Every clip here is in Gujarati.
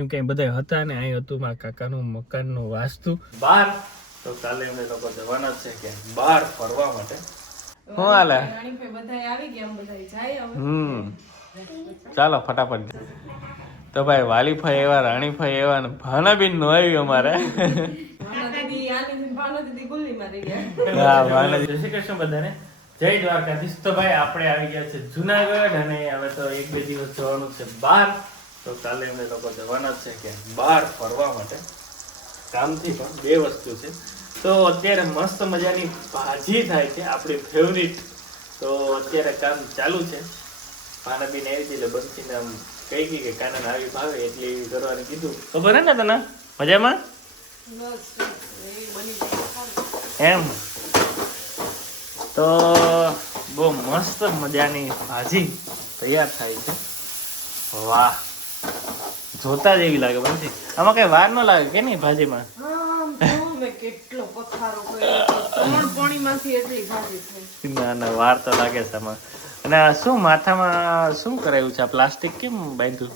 કેમ કે બધા હતા ને અહીં હતું મારા કાકાનું મકાનનું વાસ્તુ બહાર. તો કાલે અમે લોકો જવાના છે કે બહાર ફરવા માટે. શું હાલે? ચાલો ફટાફટ. તો ભાઈ વાલીભાઈ એવા, રાણીભાઈ એવા, ને ભાનાબીન નો આવ્યું અમારે. હા ભાના. જય શ્રી કૃષ્ણ બધાને. જય દ્વારકાધીશ. તો ભાઈ આપણે આવી ગયા છે જુનાગઢ અને હવે તો 1-2 દિવસ જવાનું છે બહાર. તો કાલે અમે લોકો જવાના છે કે બહાર ફરવા માટે. કામથી પણ 2 વસ્તુ છે. તો અત્યારે મસ્ત મજાની ભાજી થાય છે આપણી ફેવરિટ. તો અત્યારે કામ ચાલુ છે. ભાનાબીન આવી હતી એટલે બંસીને આમ કહી ગઈ કે કાનાને આવી ભાવે એટલે કરવાનું કીધું. ખબર હે ને તને? મજામાં એમ? તો બહુ મસ્ત મજાની ભાજી તૈયાર થાય છે. વાહ, જોતા જ એવી લાગે બંસી. આમાં કઈ વાર ન લાગે કે નહીં ભાજીમાં? કેટલો પથારો ના ના, વાર તો લાગે છે આમાં. અને શું માથામાં શું કરાયું છે? આ પ્લાસ્ટિક કેમ બાંધ્યું?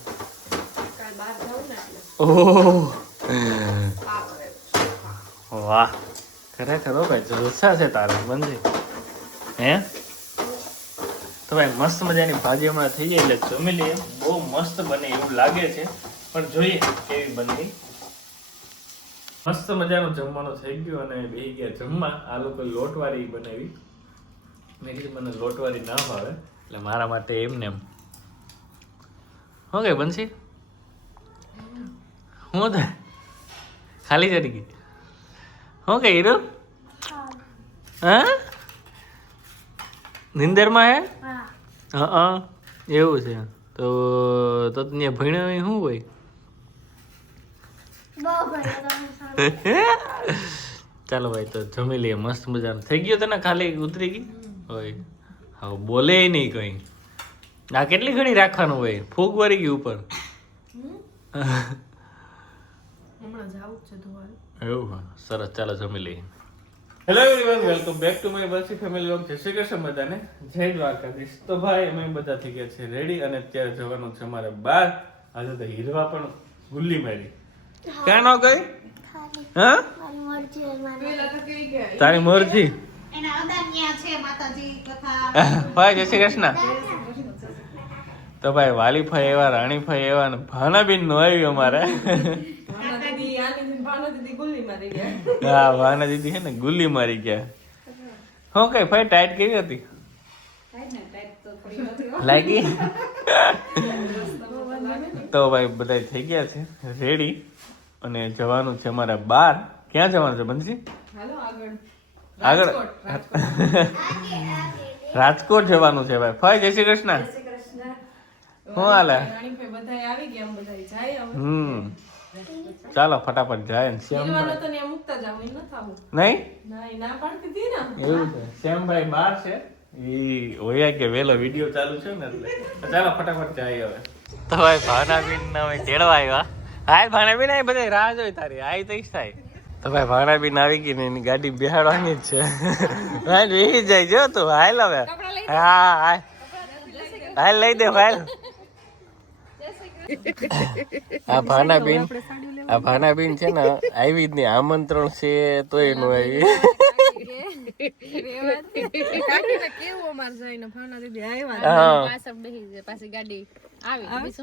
ઓહ વાહ, ખરેખર ભાઈ જલસા છે તારે બંધી. હે તો ભાઈ મસ્ત મજાની ભાજી હમણાં થઈ જાય એટલે જમી લઈએ. બહુ મસ્ત બને એવું લાગે છે, પણ જોઈએ કેવી બની. મસ્ત મજાનું જમવાનું થઈ ગયું અને બેસી ગયા જમવા. આ લોકો લોટવાળી બનાવી. મેં કીધું મને લોટવાળી ના ભાવે એટલે મારા માટે એમને એમ. શું કઈ બનશી? શું થાય? ખાલી ચડી ગઈ? શું કઈ હીરો? હા, નિંદરમાં હે? હા એવું છે. તો ત્યાં ભણ્યો શું હોય? ચાલો ભાઈ તો જમી લઈએ. મસ્ત મજાનું થઈ ગયું. તને ખાલી ઉતરી ગઈ હોય? હા, બોલે નહીં કઈ. આ કેટલી ઘણી રાખવાનું હોય? ફૂગ વળી ગઈ ઉપર. એવું હા, સરસ. ચાલો જમી લઈએ. Hello everyone, welcome back to my બર્સી ફેમિલી વ્લોગ. જય શ્રી કૃષ્ણ બધાને. જય દ્વારકાધીશ. તો ભાઈ અમે બધા થઈ ગયા છે રેડી અને અત્યારે જવાનું છે અમારે બહાર. આજે તો હીરવા પણ ગુલ્લી મારી. ક્યાં ન ગઈ? હા, તારી મરજી. ભાઈ જય શ્રી કૃષ્ણ. તો ભાઈ વાલીભાઈ એવા, રાણીભાઈ એવા, ને ભાનાબીન નો આવ્યું અમારે. હા, ભાના દીદી હે ને ગુલ્લી મારી ગયા. શું કઈ ભાઈ ટાઈટ કેવી હતી? લાગી? તો ભાઈ બધા થઈ ગયા છે રેડી અને જવાનું છે અમારે બહાર. ક્યાં જવાનું છે બંસી? આગળ રાજકોટ જવાનું છે ભાઈ. ભાઈ જય શ્રી કૃષ્ણ. શું હાલે? ચાલો ફટાફટ જાય ને. નહીં એવું છે. શ્યામભાઈ બહાર છે. ઈ હોયા કે વેલો વિડીયો ચાલુ છે ને એટલે ચાલો ફટાફટ જાય હવે. તો ભાઈ ભાવનાબીન અમે તેડવા આવ્યા. હાય ભાવનાબીન, આ બધા રાહ જોઈ તારી. આઈ તો થાય. તો ભાઈ ભાવનાબીન આવી ગઈ ને એની ગાડી બેહાડવાની જ છે. હાલ વેહી જાય જો તું. હાલ હવે. હા હાલ હાલ લઈ દે હાલ. આ ભાવનાબીન છે ને આવી જ નહીં. આમંત્રણ છે તોય નો આવી.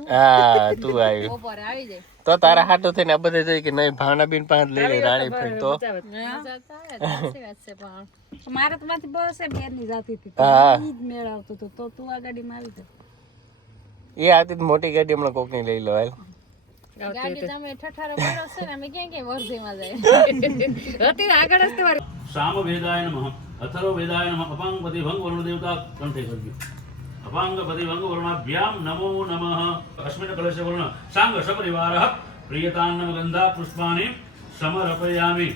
હા તું આવી તો તારા હાટું થઈને આ બધે જોઈ કે નહીં ભાવનાબીન પાંચ લઈ લે રાણી ભાઈ. તો મારે તો માંથી બસ બેર ની જાતી હતી. મેળ આવતો તો તું આ ગાડીમાં આવી જાય. એ આતી મોટી ગાડી હમણાં કોક ની લઈ લો. હાલ ગાડી તમે ઠઠારો પડ્યો છે ને અમે ક્યાં ક્યાં વર્ધીમાં જાય. હતી આગળ જ તમારી સામ વેદાય નમઃ અથર્વ વેદાય નમઃ અપાંગપતિ ભંગ વરુણ દેવતા કંઠે કરજો. અપાંગપતિ ભંગ વરુણાભ્યામ નમો નમઃ. અસ્મિન કલશ વરુણ સાંગ સપરિવારઃ પ્રિયતાન્નમ ગંધા પુષ્પાણિ સમર્પયામિ.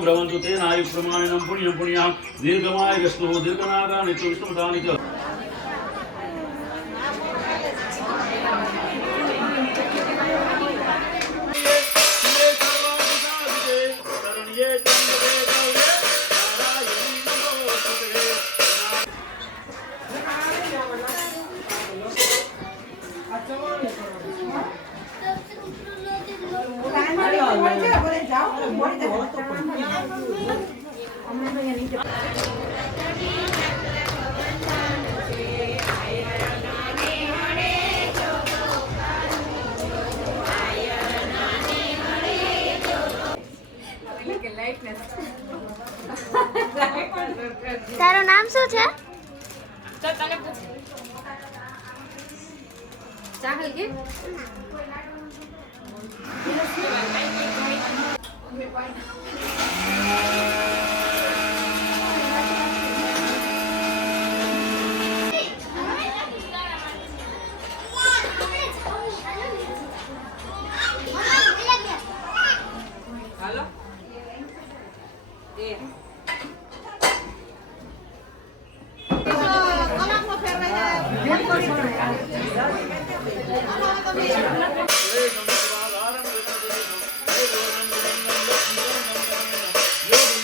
ભ્રવંતુ તેન આયુ પ્રમાણિનમ પુણ્યમ પુણ્યામ દીર્ઘમાય વિષ્ણુ દીર્ઘનાગા નિત્ય વિષ્ણુદાનિ ચ. તારું નામ શું છે? ચાહલ કે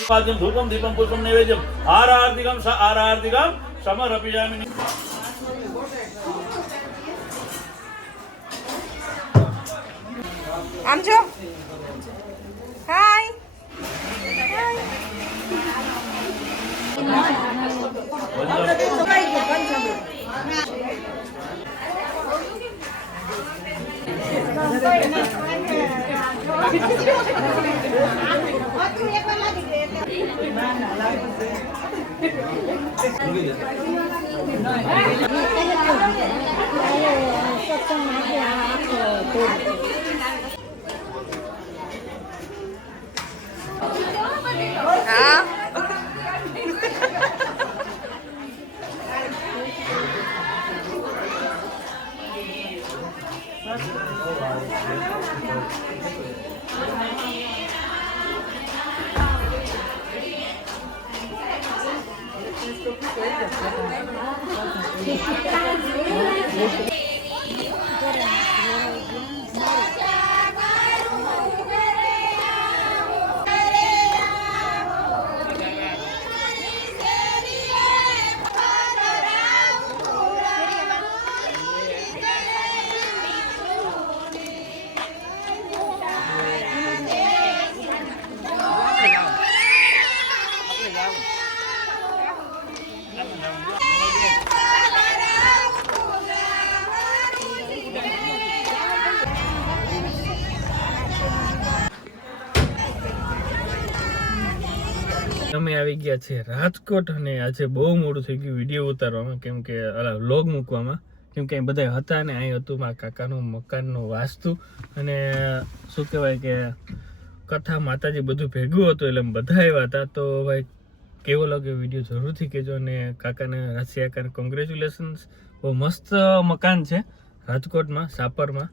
पाद्यं धूपं दीपं पुष्पं नैवेद्यं आरार्तिकं समर्पयामि। આમ જો હાય હા અમે આવી ગયા છે રાજકોટ અને આજે બહુ મોડું થઈ ગયું વિડીયો ઉતારવામાં, કેમ કે વ્લોગ મૂકવામાં, કેમ કે અહીં બધા હતા ને અહીં હતું મારા કાકાનું મકાનનું વાસ્તુ અને શું કહેવાય કે કથા માતાજી બધું ભેગું હતું, એટલે બધા આવ્યા હતા. તો ભાઈ કેવો લાગ્યો વિડીયો જરૂરથી કહેજો. અને કાકાને રાશિયા કાકાને કોંગ્રેચ્યુલેશન્સ, બહુ મસ્ત મકાન છે રાજકોટમાં સાપરમાં.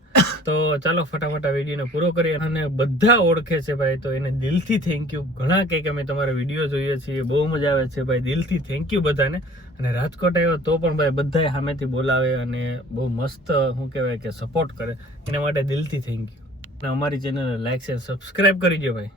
તો ચાલો ફટાફટ આ વિડીયોને પૂરો કરીએ. અને બધા ઓળખે છે ભાઈ, તો એને દિલથી થેન્ક યુ. ઘણા કંઈક અમે તમારા વિડીયો જોઈએ છીએ, બહુ મજા આવે છે ભાઈ, દિલથી થેન્ક યુ બધાને. અને રાજકોટ આવ્યો તો પણ ભાઈ બધાએ સામેથી બોલાવે અને બહુ મસ્ત શું કહેવાય કે સપોર્ટ કરે, એના માટે દિલથી થેન્ક યુ. અને અમારી ચેનલને લાઈક શેર સબસ્ક્રાઈબ કરી દો ભાઈ.